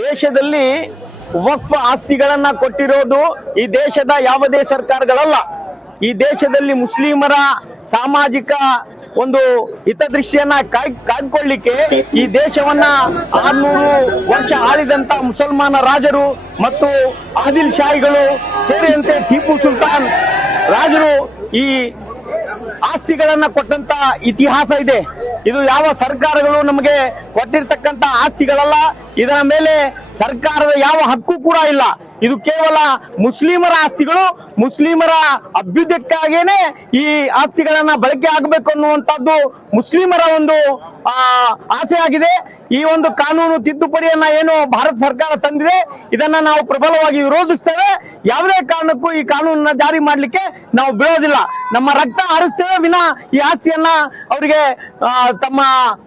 ದೇಶದಲ್ಲಿ ವಕ್ಫ್ ಆಸ್ತಿಗಳನ್ನ ಕೊಟ್ಟಿರೋದು ಈ ದೇಶದ ಯಾವುದೇ ಸರ್ಕಾರಗಳಲ್ಲ. ಈ ದೇಶದಲ್ಲಿ ಮುಸ್ಲಿಮರ ಸಾಮಾಜಿಕ ಒಂದು ಹಿತದೃಷ್ಟಿಯನ್ನ ಕಾಯ್ದುಕೊಳ್ಳಿಕ್ಕೆ ಈ ದೇಶವನ್ನ 600 ವರ್ಷ ಆಳಿದಂತ ಮುಸಲ್ಮಾನ ರಾಜರು ಮತ್ತು ಆದಿಲ್ ಶಾಹಿಗಳು ಸೇರಿದಂತೆ ಟಿಪ್ಪು ಸುಲ್ತಾನ್ ರಾಜರು ಈ ಆಸ್ತಿಗಳನ್ನ ಕೊಟ್ಟಂತ ಇತಿಹಾಸ ಇದೆ. ಇದು ಯಾವ ಸರ್ಕಾರಗಳು ನಮಗೆ ಕೊಟ್ಟಿರ್ತಕ್ಕಂತ ಆಸ್ತಿಗಳಲ್ಲ. ಇದರ ಮೇಲೆ ಸರ್ಕಾರದ ಯಾವ ಹಕ್ಕು ಕೂಡ ಇಲ್ಲ. ಇದು ಕೇವಲ ಮುಸ್ಲಿಮರ ಆಸ್ತಿಗಳು. ಮುಸ್ಲಿಮರ ಅಭ್ಯುದಯಕ್ಕಾಗೇನೆ ಈ ಆಸ್ತಿಗಳನ್ನ ಬಳಕೆ ಆಗಬೇಕು ಅನ್ನುವಂಥದ್ದು ಮುಸ್ಲಿಮರ ಒಂದು ಆಸೆ ಆಗಿದೆ. ಈ ಒಂದು ಕಾನೂನು ತಿದ್ದುಪಡಿಯನ್ನ ಏನು ಭಾರತ ಸರ್ಕಾರ ತಂದಿದೆ, ಇದನ್ನ ನಾವು ಪ್ರಬಲವಾಗಿ ವಿರೋಧಿಸ್ತೇವೆ. ಯಾವುದೇ ಕಾರಣಕ್ಕೂ ಈ ಕಾನೂನನ್ನ ಜಾರಿ ಮಾಡ್ಲಿಕ್ಕೆ ನಾವು ಬಿಡೋದಿಲ್ಲ. ನಮ್ಮ ರಕ್ತ ಹರಿಸ್ತೇವೆ ವಿನ ಈ ಆಸ್ತಿಯನ್ನ ಅವರಿಗೆ ತಮ್ಮ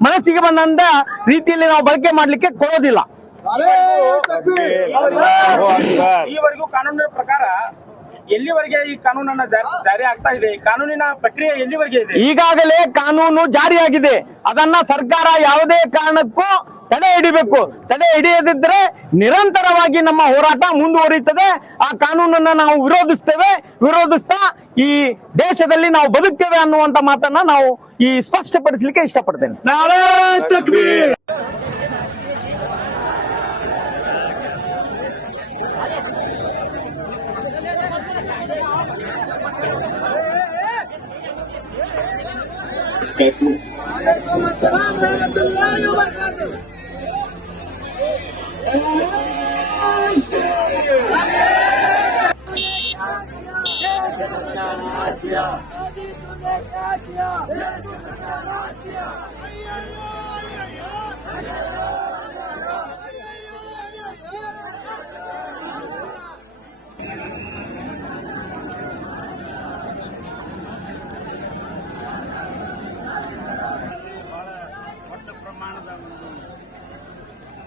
ಮನಸ್ಸಿಗೆ ಬಂದಂತ ರೀತಿಯಲ್ಲಿ ನಾವು ಬಳಕೆ ಮಾಡ್ಲಿಕ್ಕೆ ಕೊಡೋದಿಲ್ಲ. ಈವರೆಗೂ ಕಾನೂನಿನ ಪ್ರಕಾರ ಎಲ್ಲಿವರೆಗೆ ಈ ಕಾನೂನನ್ನ ಜಾರಿ ಆಗ್ತಾ ಇದೆ? ಕಾನೂನಿನ ಪ್ರಕ್ರಿಯೆ ಎಲ್ಲಿವರೆಗೆ ಇದೆ? ಈಗಾಗಲೇ ಕಾನೂನು ಜಾರಿಯಾಗಿದೆ. ಅದನ್ನ ಸರ್ಕಾರ ಯಾವುದೇ ಕಾರಣಕ್ಕೂ ತಡೆ ಹಿಡಿಬೇಕು. ತಡೆ ಹಿಡಿಯದಿದ್ರೆ ನಿರಂತರವಾಗಿ ನಮ್ಮ ಹೋರಾಟ ಮುಂದುವರಿಯುತ್ತದೆ. ಆ ಕಾನೂನನ್ನ ನಾವು ವಿರೋಧಿಸ್ತಾ ಈ ದೇಶದಲ್ಲಿ ನಾವು ಬದುಕ್ತೇವೆ ಅನ್ನುವಂತ ಮಾತನ್ನ ನಾವು ಈ ಸ್ಪಷ್ಟಪಡಿಸಲಿಕ್ಕೆ ಇಷ್ಟಪಡ್ತೇನೆ.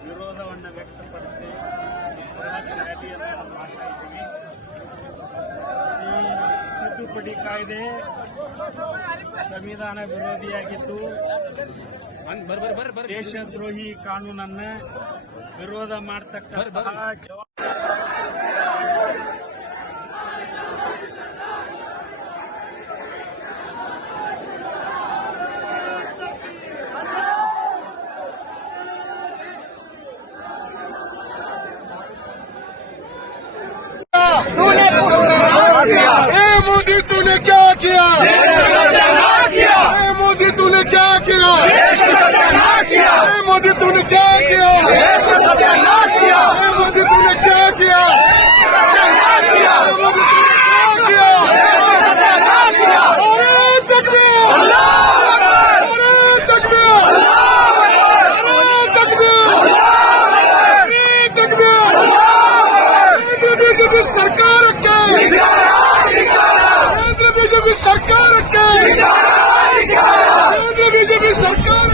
ವಿರೋಧವನ್ನು ವ್ಯಕ್ತಪಡಿಸಿ ರ್ಯಾಲಿಯನ್ನು ಮಾಡ್ತಾ ಇದ್ದೀವಿ. ಈ ತಿದ್ದುಪಡಿ ಕಾಯ್ದೆ ಸಂವಿಧಾನ ವಿರೋಧಿಯಾಗಿದ್ದು ದೇಶದ್ರೋಹಿ ಕಾನೂನನ್ನ ವಿರೋಧ ಮಾಡತಕ್ಕಂತಹ मोदी तूने क्या किया? मोदी तूने क्या किया? मोदी तूने क्या किया? मोदी तूने क्या किया? सरकार बीजेपी सरकार बीजेपी सरकार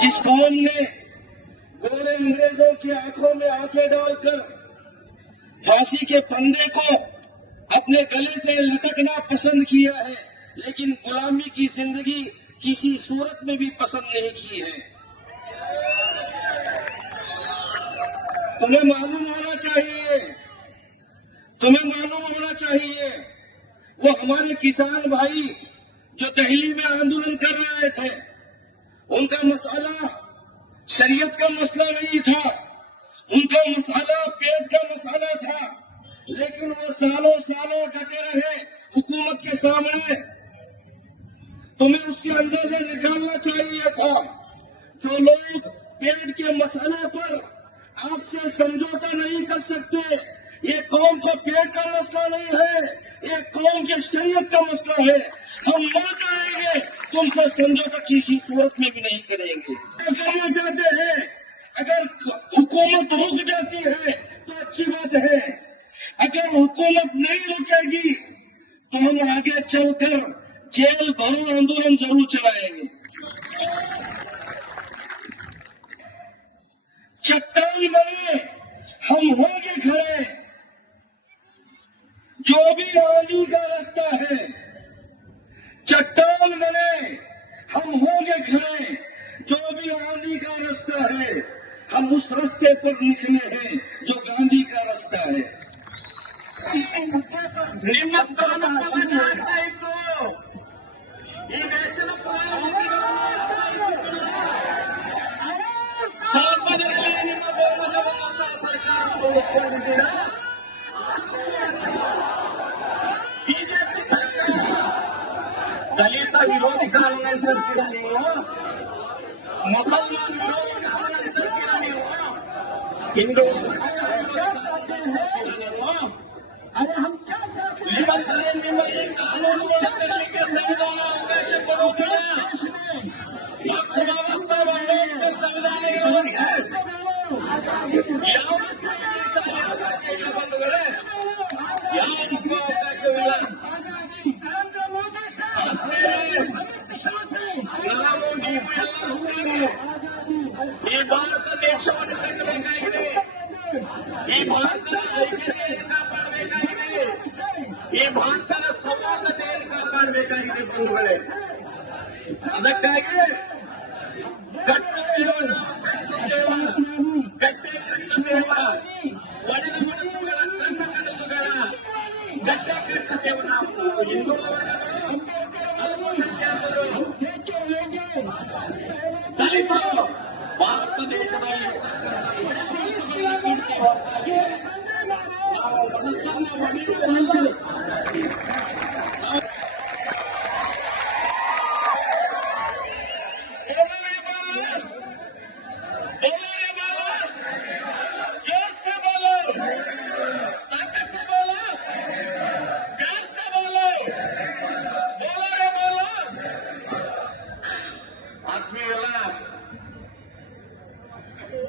जिस कौम ने गोरे अंग्रेजों की आंखों में आंखें डालकर फांसी के फंदे को अपने गले से लटकना पसंद किया है, लेकिन गुलामी की जिंदगी किसी सूरत में भी पसंद नहीं की है। तुम्हें मालूम होना चाहिए वो हमारे किसान भाई जो दिल्ली में आंदोलन कर रहे थे, उनका मसला शरीयत का मसला नहीं था, उनका मसला पेट का मसला था, लेकिन वो सालों सालों डटे रहे हुकूमत के सामने। तुम्हें उससे अंदाजा निकालना चाहिए था। जो लोग पेट के मसले पर आपसे समझौता नहीं कर सकते, ये कौम को पेट का मसला नहीं है, ये कौम के शरीयत का मसला है। हम मर जाएंगे, तुमसे समझौता किसी सूरत में भी नहीं करेंगे। करना चाहते हैं, अगर हुकूमत रुक जाती है तो अच्छी बात है, अगर हुकूमत नहीं रुकेगी तो हम आगे चलकर जेल भरो आंदोलन जरूर चलाएंगे। चट्टान बने हम होंगे खड़े, जो भी आंधी का रास्ता है। चट्टान बने हम होंगे खड़े, जो भी आंधी का रास्ता है। हम उस रास्ते पर निकले हैं जो गांधी का रास्ता है। ನಿಮ್ಮ ಸ್ಥಾನವನ್ನು ಆಗ್ತಾ ಇತ್ತು ಈ ದೇಶದ ಸ್ವಲ್ಪ ಜನರಿಗೆ ನಿಮ್ಮ ಬಹುಮತವನ್ನು ಸರ್ಕಾರ ತೋರಿಸಿಕೊಂಡಿದ್ದೀರಾ? ಬಿಜೆಪಿ ಸರ್ಕಾರ ದಲಿತ ವಿರೋಧಿ ಕಾನೂನು ನಡೆಸಿರ್ತೀರಾ ನೀವು? ಮುಸಲ್ಮಾನ್ ವಿರೋಧಿ ಕಾನೂನು ನಡೆಸಿರ್ತೀರಾ ನೀವು? ಹಿಂದೂ अरे हम क्या चाहते हैं? निಮ್ಮಲ್ಲಿ ಕಾನೂನು ಮಾಡಲಿಕ್ಕೆ ಸಂವಿಧಾನ ಅವಕಾಶ ಕೊಡುವುದಿಲ್ಲ. ವ್ಯವಸ್ಥೆ ಮಾಡಲಿಕ್ಕೆ ಸಂವಿಧಾನ ಇರುವಂತೆ ಯಾವ ಅವಕಾಶ ಇಲ್ಲ ಬಂಧುಗಳೇ, ಯಾವುದಕ್ಕೂ ಅವಕಾಶವಿಲ್ಲ. ನಾವು ನೀವು ಎಲ್ಲರೂ ಈ ಭಾರತ ದೇಶವನ್ನು ಕಟ್ಟಬೇಕಾಗಿದೆ, ಈ ಭಾರತದ ಐಕ್ಯತೆಯನ್ನು ಕಾಪಾಡಬೇಕಾಗಿದೆ, ಈ ಭಾರತದ ಸಮಾನತೆಯನ್ನು ಕಾಪಾಡಬೇಕಾಗಿದೆ ಬಂಧುಗಳೇ. ಅದಕ್ಕಾಗಿ ಕಟ್ಟುತ್ತೇವೆ, ಒಡೆದ ಮನಸ್ಸುಗಳ ಕಣ್ಣ ಕನಸುಗಳ ಗಟ್ಟೆ ಕಟ್ಟುತ್ತೇವೆ. ನಾವು ಹಿಂದೂ ಅಲ್ಪಸಂಖ್ಯಾತರು ದಲಿತರು ಭಾರತ ದೇಶದಲ್ಲಿ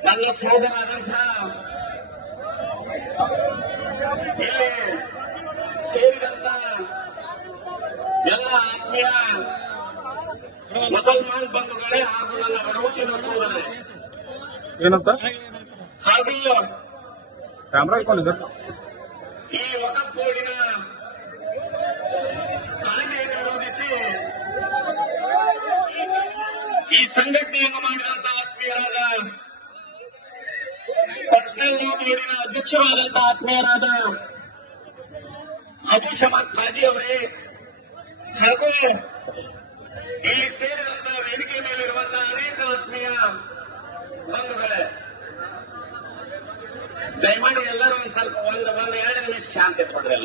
ನನ್ನ ಸಹೋದರಾದಂತಹ ಇಲ್ಲಿ ಸೇರಿದಂತ ಎಲ್ಲ ಆತ್ಮೀಯ ಮುಸಲ್ಮಾನ್ ಬಂಧುಗಳೇ ಹಾಗೂ ನನ್ನ ಬಡವತಿನ ಸೋದರರೇ, ಏನಂತ ಹಾಗೂ ಕ್ಯಾಮ್ರಾ ಇಟ್ಕೊಂಡಿದ್ದಾರೆ. ಈ ವಕಫ್ ಬೋರ್ಡಿನ ಕಾಯ್ದೆಯನ್ನು ವಿರೋಧಿಸಿ ಈ ಸಂಘಟನೆಯನ್ನು ಮಾಡಿದಂತ ಆತ್ಮೀಯರಾದ ಪರ್ಸನಲ್ ಲಾ ಬೋರ್ಡಿನ ಅಧ್ಯಕ್ಷರಾದಂತಹ ಆತ್ಮೀಯರಾದ ಅಬು ಶಮರ್ ಖಾಜಿ ಅವರೇ, ಹಾಗೂ ಇಲ್ಲಿ ಸೇರಿದಂತಹ ವೇದಿಕೆ ಮೇಲಿರುವಂತಹ ಅನೇಕ ಆತ್ಮೀಯ ಬಂಧುಗಳೇ, ದಯಮಾಡಿ ಎಲ್ಲರೂ ಒಂದ್ ಸ್ವಲ್ಪ ಒಂದು 2 ನಿಮಿಷ ಶಾಂತಿ ಕೊಡ್ರಿ.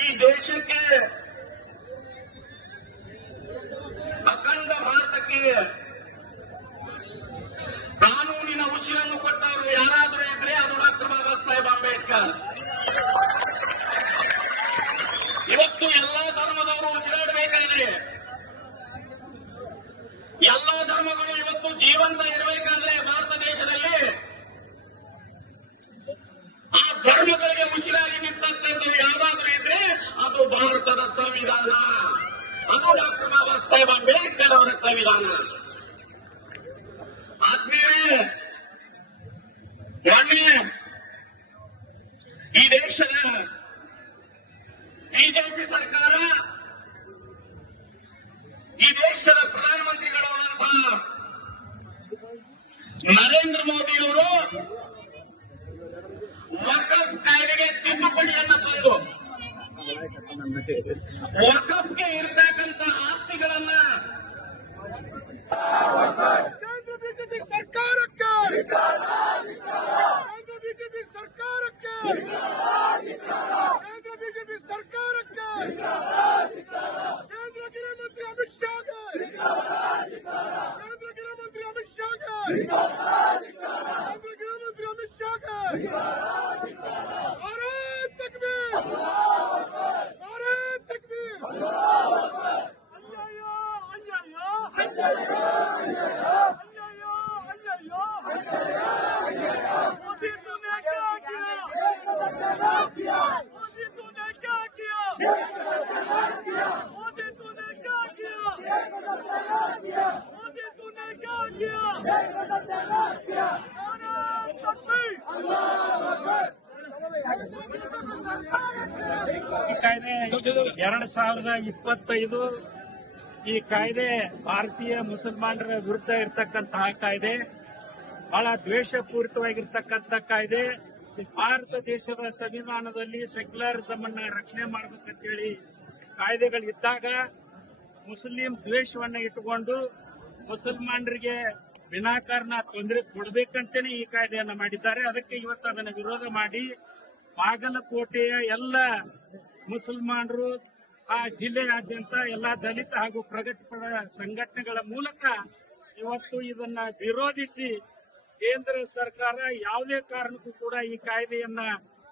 ಈ ದೇಶಕ್ಕೆ ಅಖಂಡ ಭಾರತಕ್ಕೆ ಕಾನೂನಿನ ಉಸಿರನ್ನು ಕೊಟ್ಟವರು ಯಾರಾದರೂ ಇದ್ರೆ ಅದು ಡಾಕ್ಟರ್ ಬಾಬಾ ಸಾಹೇಬ್ ಅಂಬೇಡ್ಕರ್. ಇವತ್ತು ಎಲ್ಲಾ ಧರ್ಮದವರು ಉಸಿರಾಡಬೇಕಾದ್ರೆ, ಎಲ್ಲಾ ಧರ್ಮಗಳು ಇವತ್ತು ಜೀವಂತ ಇರಬೇಕಾದ್ರೆ ಭಾರತ ದೇಶದಲ್ಲಿ ಆ ಧರ್ಮಗಳಿಗೆ ಉಸಿರಾಗಿ ನಿಂತಂತದ್ದು ಯಾರಾದರೂ ಇದ್ರೆ ಅದು ಭಾರತದ ಸಂವಿಧಾನ, ಅದು ಡಾಕ್ಟರ್ ಬಾಬಾ ಸಾಹೇಬ್ ಅಂಬೇಡ್ಕರ್ ಅವರ ಸಂವಿಧಾನ. ಆದ್ಮೇಲೆ ಮೊನ್ನೆ ಈ ದೇಶದ ಬಿಜೆಪಿ ಸರ್ಕಾರ, ಈ ದೇಶದ ಪ್ರಧಾನಮಂತ್ರಿಗಳಾದಂತಹ ನರೇಂದ್ರ ಮೋದಿ ಅವರು ವಕಫ್ ಕಾಯ್ದೆಗೆ ತಿದ್ದುಪಡಿಯನ್ನು ತಂದು ವಕಫ್ಗೆ ಇರ್ತಕ್ಕಂಥ ಆಸ್ತಿಗಳನ್ನ ಕೇಂದ್ರ ಬಿಜೆಪಿ ಸರ್ಕಾರಕ್ಕೆ ಕೇಂದ್ರ ಬಿಜೆಪಿ ಸರ್ಕಾರಕ್ಕೆ ಕೇಂದ್ರ ಬಿಜೆಪಿ ಸರ್ಕಾರಕ್ಕೆ ಕೇಂದ್ರ ಗೃಹ ಮಂತ್ರಿ ಅಮಿತ್ ಶಾಗೆ ಕೇಂದ್ರ ಗೃಹ ಮಂತ್ರಿ ಅಮಿತ್ ಶಾಗೆ ಕೇಂದ್ರ ಗೃಹ ಮಂತ್ರಿ ಅಮಿತ್ ಶಾಗೆ ನಾರೆ ತಕ್ಬೀರ್ ನಾರೆ ತಕ್ಬೀರ್ मोदी तूने क्या किया? मोदी तूने क्या किया? मोदी तूने क्या किया? मोदी तूने क्या किया? नारे तकबीर! ಈ ಕಾಯ್ದೆ 2025 ಈ ಕಾಯ್ದೆ ಭಾರತೀಯ ಮುಸಲ್ಮಾನರ ವಿರುದ್ಧ ಇರತಕ್ಕಂತಹ ಕಾಯ್ದೆ, ಬಹಳ ದ್ವೇಷಪೂರಿತವಾಗಿರ್ತಕ್ಕಂಥ ಕಾಯ್ದೆ. ಭಾರತ ದೇಶದ ಸಂವಿಧಾನದಲ್ಲಿ ಸೆಕ್ಯುಲರಿಸಮ್ ಅನ್ನ ರಕ್ಷಣೆ ಮಾಡಬೇಕಂತೇಳಿ ಕಾಯ್ದೆಗಳಿದ್ದಾಗ ಮುಸ್ಲಿಂ ದ್ವೇಷವನ್ನ ಇಟ್ಟುಕೊಂಡು ಮುಸಲ್ಮಾನರಿಗೆ ವಿನಾಕಾರಣ ತೊಂದರೆ ಕೊಡಬೇಕಂತೇನೆ ಈ ಕಾಯ್ದೆಯನ್ನ ಮಾಡಿದ್ದಾರೆ. ಅದಕ್ಕೆ ಇವತ್ತು ಅದನ್ನು ವಿರೋಧ ಮಾಡಿ ಬಾಗಲಕೋಟೆಯ ಎಲ್ಲ ಮುಸಲ್ಮಾನರು, ಆ ಜಿಲ್ಲೆಯಾದ್ಯಂತ ಎಲ್ಲ ದಲಿತ ಹಾಗೂ ಪ್ರಗತಿಪರ ಸಂಘಟನೆಗಳ ಮೂಲಕ ಇವತ್ತು ಇದನ್ನ ವಿರೋಧಿಸಿ ಕೇಂದ್ರ ಸರ್ಕಾರ ಯಾವುದೇ ಕಾರಣಕ್ಕೂ ಕೂಡ ಈ ಕಾಯ್ದೆಯನ್ನ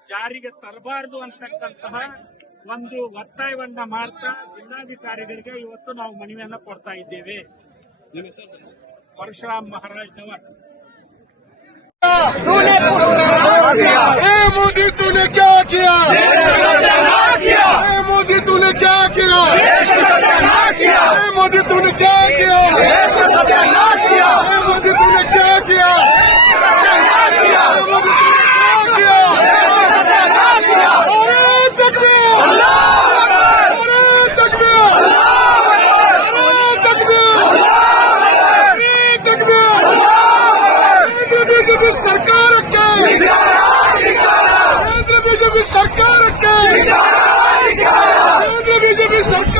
ಜಾರಿಗೆ ತರಬಾರದು ಅಂತಕ್ಕಂತಹ ಒಂದು ಒತ್ತಾಯವನ್ನ ಮಾಡ್ತಾ ಜಿಲ್ಲಾಧಿಕಾರಿಗಳಿಗೆ ಇವತ್ತು ನಾವು ಮನವಿಯನ್ನ ಕೊಡ್ತಾ ಇದ್ದೇವೆ. ಪರಶುರಾಮ್ ಮಹಾರಾಜ್ ನವರ್. मोदी तूने क्या किया? मोदी तूने क्या किया? मोदी तूने क्या किया?